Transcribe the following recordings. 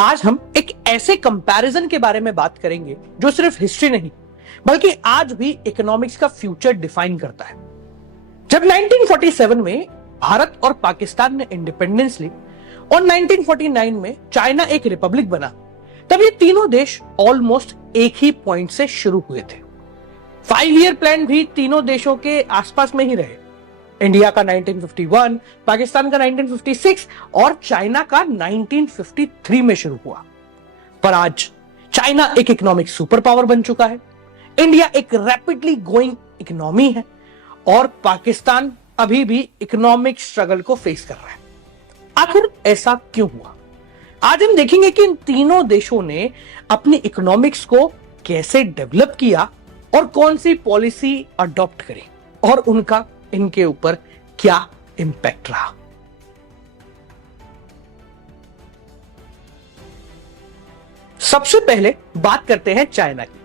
आज हम एक ऐसे कंपैरिजन के बारे में बात करेंगे जो सिर्फ हिस्ट्री नहीं बल्कि आज भी इकोनॉमिक्स का फ्यूचर डिफाइन करता है। जब 1947 में भारत और पाकिस्तान ने इंडिपेंडेंस ली और 1949 में चाइना एक रिपब्लिक बना, तब ये तीनों देश ऑलमोस्ट एक ही पॉइंट से शुरू हुए थे। 5 ईयर प्लान भी तीनों देशों के आसपास में ही रहे। इंडिया का 1951, पाकिस्तान का 1956 और चाइना का 1953 में शुरू हुआ। पर आज चाइना एक इकोनॉमिक सुपर पावर बन चुका है, इंडिया एक रैपिडली ग्रोइंग इकोनॉमी है और पाकिस्तान अभी भी इकोनॉमिक स्ट्रगल को फेस कर रहा है। आखिर ऐसा क्यों हुआ? आज हम देखेंगे कि इन तीनों देशों ने अपनी इकोनॉमिक्स को कैसे डेवलप किया और कौन सी पॉलिसी अडॉप्ट करी और उनका इनके ऊपर क्या इंपैक्ट रहा। सबसे पहले बात करते हैं चाइना की,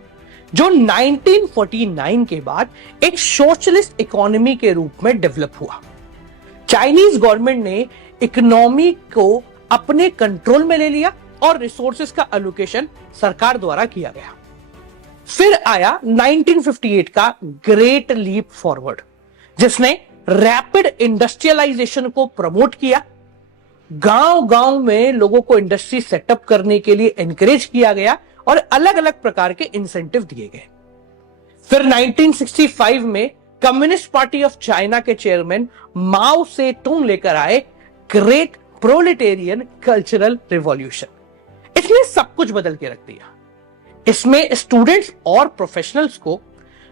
जो 1949 के बाद एक सोशलिस्ट इकोनॉमी के रूप में डेवलप हुआ। चाइनीज गवर्नमेंट ने इकोनॉमी को अपने कंट्रोल में ले लिया और रिसोर्सेज का एलोकेशन सरकार द्वारा किया गया। फिर आया 1958 का ग्रेट लीप फॉरवर्ड, जिसने रैपिड इंडस्ट्रियलाइजेशन को प्रमोट किया। गांव-गांव में लोगों को इंडस्ट्री सेटअप करने के लिए एनकरेज किया गया और अलग अलग प्रकार के इंसेंटिव दिए गए। फिर 1965 में कम्युनिस्ट पार्टी ऑफ चाइना के चेयरमैन माओ से तुंग लेकर आए ग्रेट प्रोलेटेरियन कल्चरल रिवॉल्यूशन। इसने सब कुछ बदल के रख दिया। इसमें स्टूडेंट्स और प्रोफेशनल्स को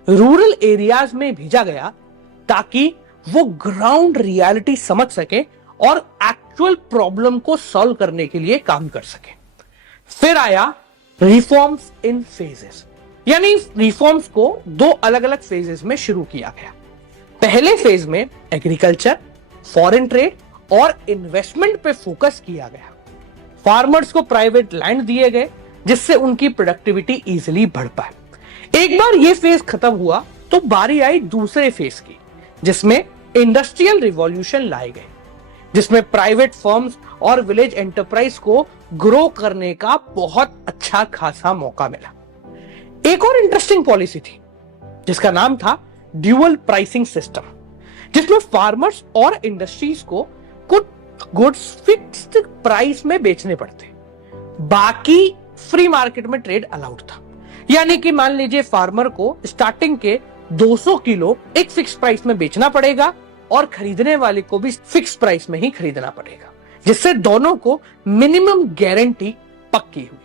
रूरल एरियाज में भेजा गया ताकि वो ग्राउंड रियलिटी समझ सके और एक्चुअल प्रॉब्लम को सॉल्व करने के लिए काम कर सके। फिर आया रिफॉर्म्स इन फेजेस, यानी रिफॉर्म्स को दो अलग अलग फेजेस में शुरू किया गया। पहले फेज में एग्रीकल्चर, फॉरेन ट्रेड और इन्वेस्टमेंट पे फोकस किया गया। फार्मर्स को प्राइवेट लैंड दिए गए जिससे उनकी प्रोडक्टिविटी इजीली बढ़ पाए। एक बार ये फेज खत्म हुआ तो बारी आई दूसरे फेज की, जिसमें इंडस्ट्रियल रिवॉल्यूशन लाए गए, जिसमें प्राइवेट फर्म्स और विलेज एंटरप्राइज को ग्रो करने का बहुत अच्छा खासा मौका मिला। एक और इंटरेस्टिंग पॉलिसी थी जिसका नाम था ड्यूअल प्राइसिंग सिस्टम, जिसमें फार्मर्स और इंडस्ट्रीज को कुछ गुड्स फिक्स्ड प्राइस में बेचने पड़ते, बाकी फ्री मार्केट में ट्रेड अलाउड था। यानी कि मान लीजिए फार्मर को स्टार्टिंग के 200 किलो एक फिक्स प्राइस में बेचना पड़ेगा और खरीदने वाले को भी फिक्स प्राइस में ही खरीदना पड़ेगा, जिससे दोनों को मिनिमम गारंटी पक्की हुई।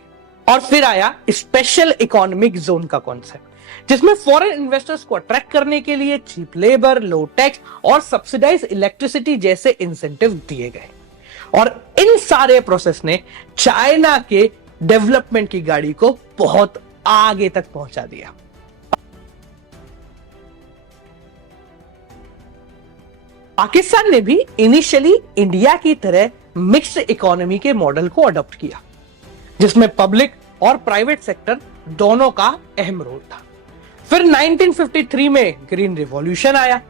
और फिर आया स्पेशल इकोनॉमिक जोन का कॉन्सेप्ट, जिसमें फॉरेन इन्वेस्टर्स को अट्रैक्ट करने के लिए चीप लेबर, लो टैक्स और सब्सिडाइज इलेक्ट्रिसिटी जैसे इंसेंटिव दिए गए। और इन सारे प्रोसेस ने चाइना के डेवलपमेंट की गाड़ी को बहुत आगे तक पहुंचा दिया। पाकिस्तान ने भी इनिशियली इंडिया की तरह मिक्स्ड इकोनॉमी के मॉडल को अडॉप्ट किया, जिसमें पब्लिक और प्राइवेट सेक्टर दोनों का अहम रोल था। फिर 1953 में ग्रीन रिवॉल्यूशन आया,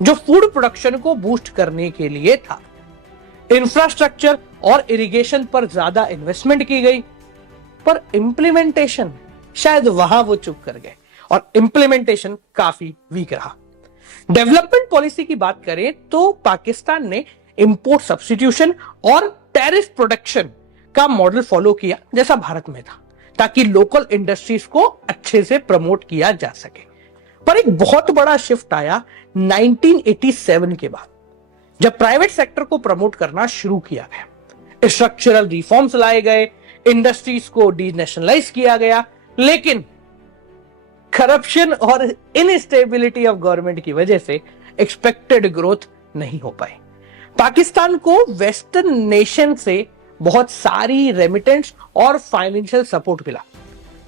जो फूड प्रोडक्शन को बूस्ट करने के लिए था। इंफ्रास्ट्रक्चर और इरिगेशन पर ज्यादा इन्वेस्टमेंट की गई, पर इंप्लीमेंटेशन शायद वहां वो चुप कर गए और इंप्लीमेंटेशन काफी वीक रहा। डेवलपमेंट पॉलिसी की बात करें तो पाकिस्तान ने इंपोर्ट सब्स्टिट्यूशन और टैरिफ प्रोटेक्शन का मॉडल फॉलो किया जैसा भारत में था, ताकि लोकल इंडस्ट्रीज को अच्छे से प्रमोट किया जा सके। पर एक बहुत बड़ा शिफ्ट आया 1987 के बाद, जब प्राइवेट सेक्टर को प्रमोट करना शुरू किया गया। स्ट्रक्चरल रिफॉर्म्स लाए गए, इंडस्ट्रीज को डीनेशनलाइज किया गया, लेकिन करप्शन और इनस्टेबिलिटी ऑफ गवर्नमेंट की वजह से एक्सपेक्टेड ग्रोथ नहीं हो पाई। पाकिस्तान को वेस्टर्न नेशन से बहुत सारी रेमिटेंस और फाइनेंशियल सपोर्ट मिला,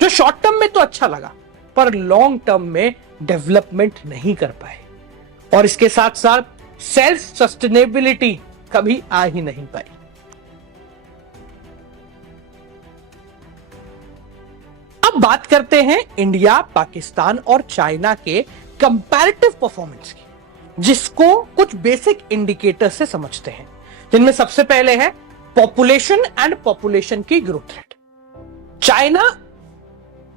जो शॉर्ट टर्म में तो अच्छा लगा, पर लॉन्ग टर्म में डेवलपमेंट नहीं कर पाए। और इसके साथ साथ सेल्फ सस्टेनेबिलिटी कभी आ ही नहीं पाई। अब बात करते हैं इंडिया, पाकिस्तान और चाइना के कंपैरेटिव परफॉर्मेंस की, जिसको कुछ बेसिक इंडिकेटर से समझते हैं, जिनमें सबसे पहले है पॉपुलेशन एंड पॉपुलेशन की ग्रोथ रेट। चाइना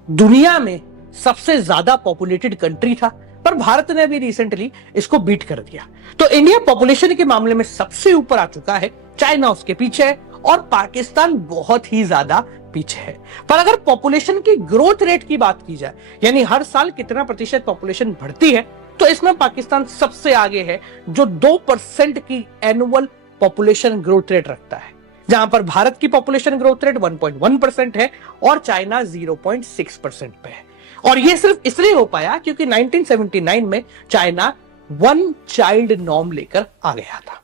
दुनिया में सबसे ज्यादा पॉपुलेटेड कंट्री था, पर भारत ने अभी रिसेंटली इसको बीट कर दिया। तो इंडिया पॉपुलेशन के मामले में सबसे ऊपर आ चुका है, चाइना उसके पीछे है और पाकिस्तान बहुत ही ज्यादा पीछे है। पर अगर पॉपुलेशन की ग्रोथ रेट की बात की जाए, यानी हर साल कितना प्रतिशत पॉपुलेशन बढ़ती है, तो इसमें पाकिस्तान सबसे आगे है, जो 2% की एनुअल पॉपुलेशन ग्रोथ रेट रखता है, जहां पर भारत की पॉपुलेशन ग्रोथ रेट 1.1% है और चाइना 0.6% पे है। और यह सिर्फ इसलिए हो पाया क्योंकि 1979 में चाइना वन चाइल्ड नॉर्म लेकर आ गया था।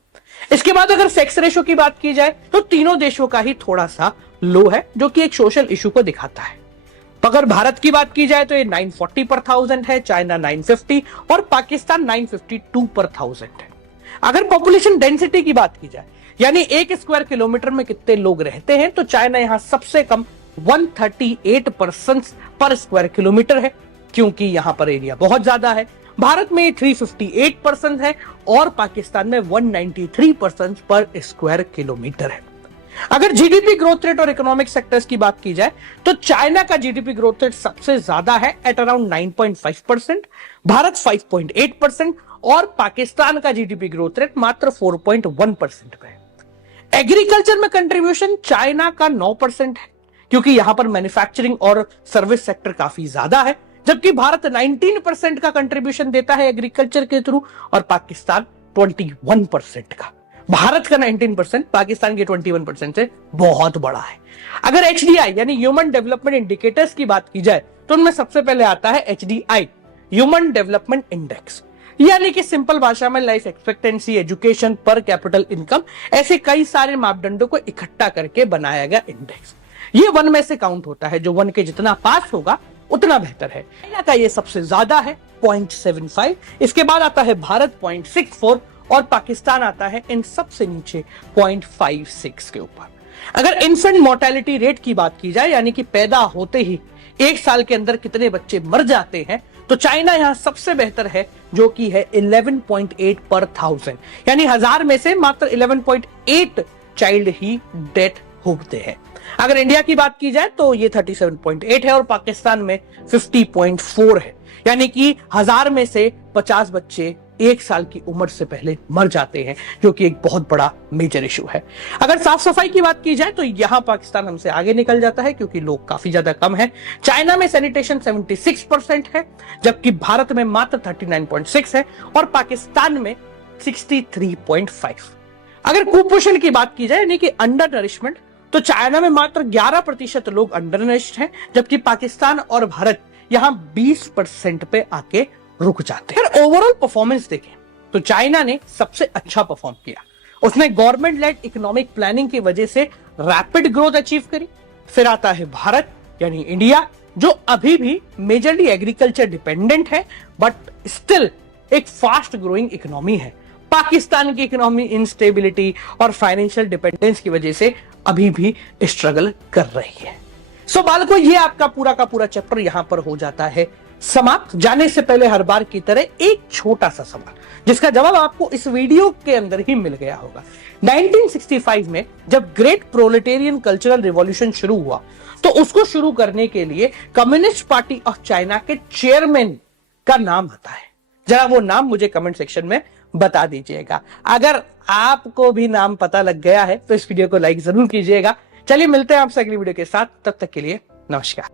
इसके बाद अगर सेक्स रेशो की बात की जाए तो तीनों देशों का ही थोड़ा सा लो है, जो कि एक सोशल इशू को दिखाता है। अगर भारत की बात की जाए तो ये 940 पर 1000 है, चाइना 950 और पाकिस्तान 952 पर 1000 है। अगर पॉपुलेशन डेंसिटी की बात की जाए, यानी 1 स्क्वायर किलोमीटर में कितने लोग रहते हैं, तो चाइना यहां सबसे कम 138 पर्सन पर स्क्वायर किलोमीटर है, क्योंकि यहां पर एरिया बहुत ज्यादा है। भारत में 358 पर्सन है और पाकिस्तान में 193 पर्सन पर स्क्वायर किलोमीटर है। अगर जीडीपी ग्रोथ रेट और इकोनॉमिक सेक्टर्स की बात की जाए तो चाइना का जीडीपी ग्रोथ रेट सबसे ज्यादा है एट अराउंड 9.5%, भारत 5.8% और पाकिस्तान का जीडीपी ग्रोथ रेट मात्र 4.1% पे है। एग्रीकल्चर में कंट्रीब्यूशन चाइना का 9% है, क्योंकि यहां पर मैन्युफैक्चरिंग और सर्विस सेक्टर काफी ज्यादा है, जबकि भारत 19% का कंट्रीब्यूशन देता है एग्रीकल्चर के थ्रू और पाकिस्तान 21% का। भारत का 19% पाकिस्तान के 21% से बहुत बड़ा है। अगर एचडीआई यानी ह्यूमन डेवलपमेंट इंडिकेटर्स की बात की जाए तो उनमें सबसे पहले आता है एचडीआई, ह्यूमन डेवलपमेंट इंडेक्स, यानी कि सिंपल भाषा में लाइफ एक्सपेक्टेंसी, एजुकेशन, पर कैपिटल इनकम, ऐसे कई सारे मापदंडों को इकट्ठा करके बनाया गया इंडेक्स। ये 1 में से काउंट होता है, जो 1 के जितना पास होगा उतना बेहतर है। चाइना का ये सबसे ज्यादा है 0.75, इसके बाद आता है भारत 0.64 और पाकिस्तान आता है इन सबसे नीचे 0.56 के ऊपर। अगर इन्फेंट मोर्टेलिटी रेट की बात की जाए, यानी कि पैदा होते ही 1 साल के अंदर कितने बच्चे मर जाते हैं, तो चाइना यहां सबसे बेहतर है, जो कि है 11.8 पर 1000, यानी 1000 में से मात्र 11.8 चाइल्ड ही डेथ होते हैं। अगर इंडिया की बात की जाए तो ये 37.8 है और पाकिस्तान में 50.4 है, यानी कि 1000 में से 50 बच्चे 1 साल की उम्र से पहले मर जाते हैं, जो कि एक बहुत बड़ा मेजर इशू है। अगर साफ सफाई की बात की जाए तो यहां पाकिस्तान हमसे आगे निकल जाता है, क्योंकि लोग काफी ज्यादा कम है। चाइना में सैनिटेशन 76% है, जबकि भारत में मात्र 39.6 है और पाकिस्तान में 63.5। अगर कुपोषण की बात की जाए, यानी कि अंडर नरिशमेंट, तो चाइना में मात्र 11% लोग अंडर नरिश्ड हैं, जबकि पाकिस्तान और भारत यहां 20% पे आके रुक जाते हैं। ओवरऑल परफॉर्मेंस देखें तो चाइना ने सबसे अच्छा परफॉर्म किया। उसने गवर्नमेंट लेड इकोनॉमिक प्लानिंग की वजह से रैपिड ग्रोथ अचीव करी। फिर आता है भारत यानी इंडिया, जो अभी भी मेजरली एग्रीकल्चर डिपेंडेंट है, बट स्टिल एक फास्ट ग्रोइंग इकोनॉमी है। पाकिस्तान की इकोनॉमी इंस्टेबिलिटी और फाइनेंशियल डिपेंडेंस की वजह से अभी भी स्ट्रगल कर रही है। सो बालकों, ये आपका पूरा का पूरा चैप्टर यहां पर हो जाता है समाप्त। जाने से पहले हर बार की तरह एक छोटा सा सवाल, जिसका जवाब आपको इस वीडियो के अंदर ही मिल गया होगा। 1965 में जब ग्रेट प्रोलेटेरियन कल्चरल रिवॉल्यूशन शुरू हुआ, तो उसको शुरू करने के लिए कम्युनिस्ट पार्टी ऑफ चाइना के चेयरमैन का नाम आता है। जरा वो नाम मुझे कमेंट सेक्शन में बता दीजिएगा। अगर आपको भी नाम पता लग गया है तो इस वीडियो को लाइक जरूर कीजिएगा। चलिए मिलते हैं आपसे अगली वीडियो के साथ, तब तक के लिए नमस्कार।